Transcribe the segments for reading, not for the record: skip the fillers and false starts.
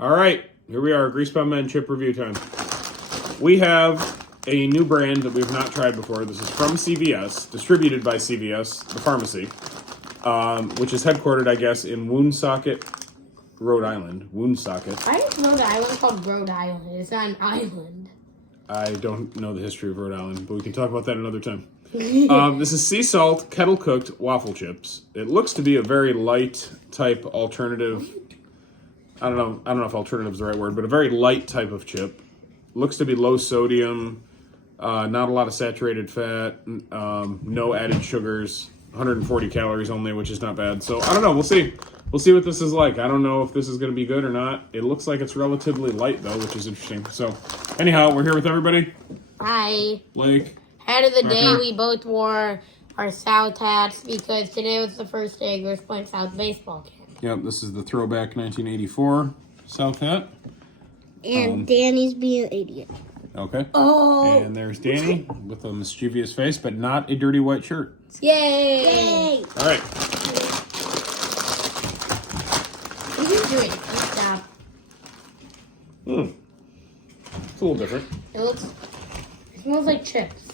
All right, here we are, Griesbaum Men chip review time. We have a new brand that we've not tried before. This is from CVS, distributed by CVS, the pharmacy, which is headquartered, I guess, in Woonsocket, Rhode Island. Woonsocket. Why is Rhode Island called Rhode Island? It's not an island. I don't know the history of Rhode Island, but we can talk about that another time. This is sea salt, kettle cooked waffle chips. It looks to be a very light type alternative. I don't know if alternative is the right word, but a very light type of chip. Looks to be low sodium, not a lot of saturated fat, no added sugars, 140 calories only, which is not bad. So I don't know. We'll see. We'll see what this is like. I don't know if this is going to be good or not. It looks like it's relatively light, though, which is interesting. So anyhow, we're here with everybody. Hi. Blake. Head of the day, we both wore our South hats because today was the first day Griesbaum South baseball camp. Yep, this is the throwback 1984 South hat. And Danny's being an idiot. Okay. Oh. And there's Danny with a mischievous face, but not a dirty white shirt. Yay. Yay! All right. What are you doing? Stop. It's a little different. It smells like chips.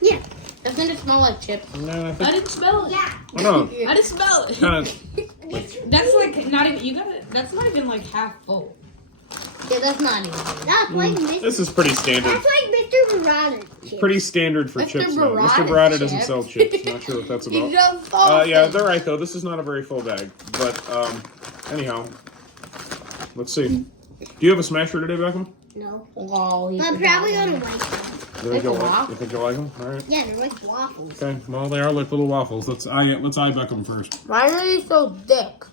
Yeah. Doesn't it smell like chips? No, I I think, didn't smell it. Yeah. I don't know. I didn't smell it. Kind of. That's like not even. That's not even like half full. Yeah, that's not even. That's like Mr. This is pretty standard. That's like Mr. Barada chips. Pretty standard for Mr. chips. Though. Barada Mr. Barada doesn't chips. sell chips. Not sure what that's You about. don't fall. Yeah, they're right though. This is not a very full bag, but anyhow, let's see. Do you have a smasher today, Beckham? No. Oh, But I'm probably gonna like them. You think you'll like them? All right. Yeah, they're like waffles. Okay. Well, they are like little waffles. Let's eye Beckham first. Why are they so thick?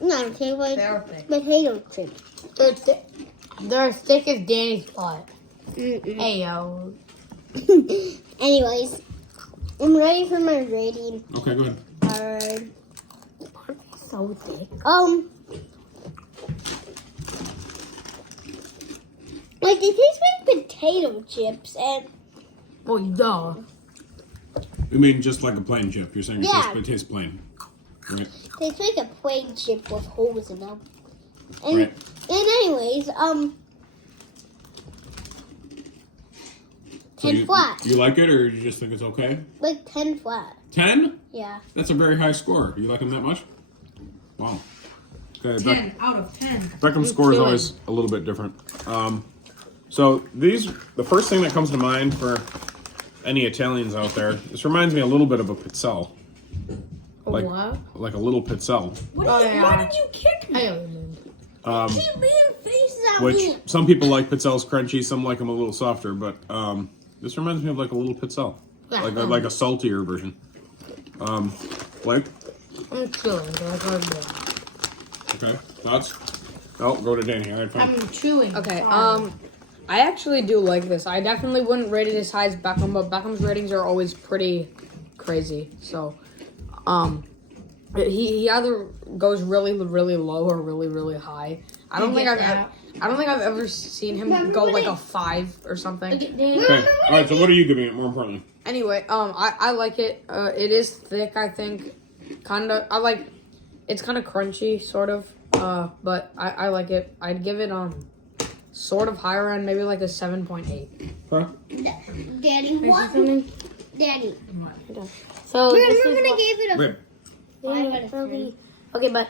No, they taste like Perfect. potato chips. They're as thick as Danny's butt. Mm-mm. Hey, yo. Anyways, I'm ready for my rating. Okay, go ahead. So thick. Like they taste like potato chips, and Oh, duh. You mean just like a plain chip? You're saying Yeah. it tastes plain. Right. they taste like a plain chip with holes in them. And Right. anyways, 10 flat. You like it, or you just think it's okay? Like 10 flat. 10? Yeah. That's a very high score. You like them that much? Wow. Okay, 10 out of 10. Beckham's score is always a little bit different. So the first thing that comes to mind for any Italians out there, this reminds me a little bit of a pizzelle. Like, What? like a little pizzelle. Oh, yeah. Why did you kick me? I don't know. Keep being faces at Which me. some people like pizzelles crunchy, some like them a little softer, but this reminds me of like a little pizzelle, like a saltier version. Blake, I'm chewing. okay, thoughts? Oh, go to Danny. All right, fine. I'm chewing. Okay. Sorry. I actually do like this. I definitely wouldn't rate it as high as Beckham, but Beckham's ratings are always pretty crazy. So, he either goes really, really low or really, really high. I don't think I've ever seen him go like a 5 or something. Okay, all right. So what are you giving it? More importantly, Anyway, I like it. It is thick, I think. It's kind of crunchy, sort of. But I like it. I'd give it sort of higher end, maybe like a 7.8. huh? Daddy, what? Daddy. So this is Remember when I what- gave it a... Wait. Okay, but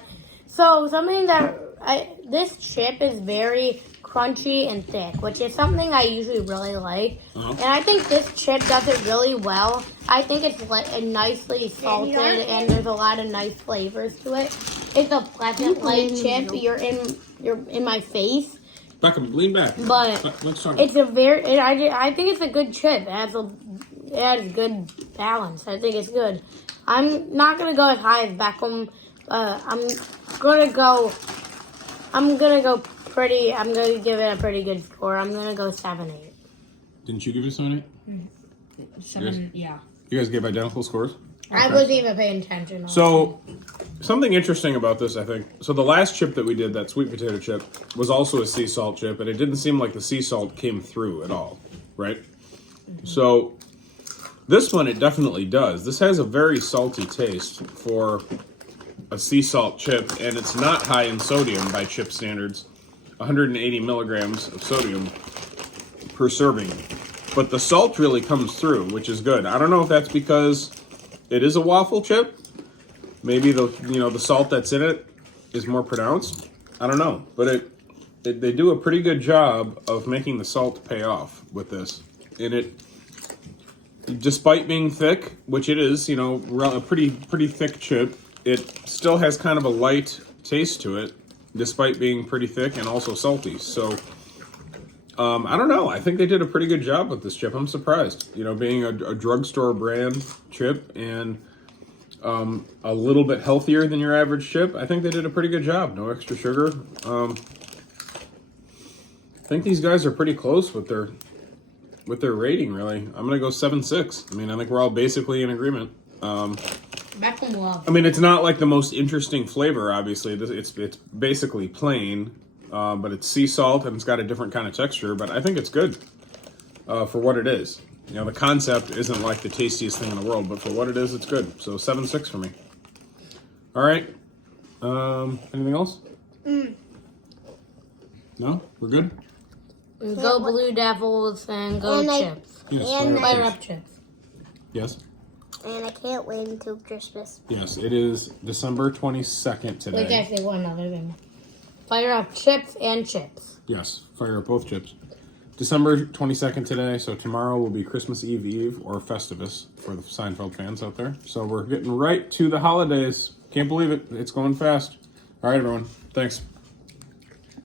so something that this chip is very crunchy and thick, which is something I usually really like. And I think this chip does it really well. I think it's nicely salted and there's a lot of nice flavors to it. It's a pleasant light chip. You're in my face, Beckham, lean back. but Let's talk. it's I think it's a good chip. It has good balance. I think it's good. I'm not gonna go as high as Beckham. I'm gonna give it a pretty good score. I'm gonna go 7.8. Didn't you give it a 7.8? 7, yeah. You guys gave identical scores. I wasn't even paying attention. So, something interesting about this, I think. So the last chip that we did, that sweet potato chip, was also a sea salt chip, and it didn't seem like the sea salt came through at all, right? So this one, it definitely does. This has a very salty taste for a sea salt chip, and it's not high in sodium by chip standards. 180 milligrams of sodium per serving. But the salt really comes through, which is good. I don't know if that's because it is a waffle chip. Maybe the salt that's in it is more pronounced. I don't know, but they do a pretty good job of making the salt pay off with this. And it, despite being thick, which it is, a pretty thick chip, it still has kind of a light taste to it, despite being pretty thick and also salty. So, I don't know. I think they did a pretty good job with this chip. I'm surprised. Being a drugstore brand chip and a little bit healthier than your average chip, I think they did a pretty good job. No extra sugar. I think these guys are pretty close with their rating, really. I'm going to go 7.6. I mean, I think we're all basically in agreement. Back from love. I mean, it's not like the most interesting flavor, obviously. It's basically plain, but it's sea salt and it's got a different kind of texture. But I think it's good for what it is. The concept isn't like the tastiest thing in the world, but for what it is, it's good. So 7.6 for me. All right. Anything else? No? We're good? Go Blue Devils and go And chips. Yes. Fire up chips. Yes. And I can't wait until Christmas. Yes, it is December 22nd today. Wait, I say one other thing. Fire up chips and chips. Yes, fire up both chips. December 22nd today, so tomorrow will be Christmas Eve or Festivus for the Seinfeld fans out there. So we're getting right to the holidays. Can't believe it. It's going fast. All right, everyone. Thanks.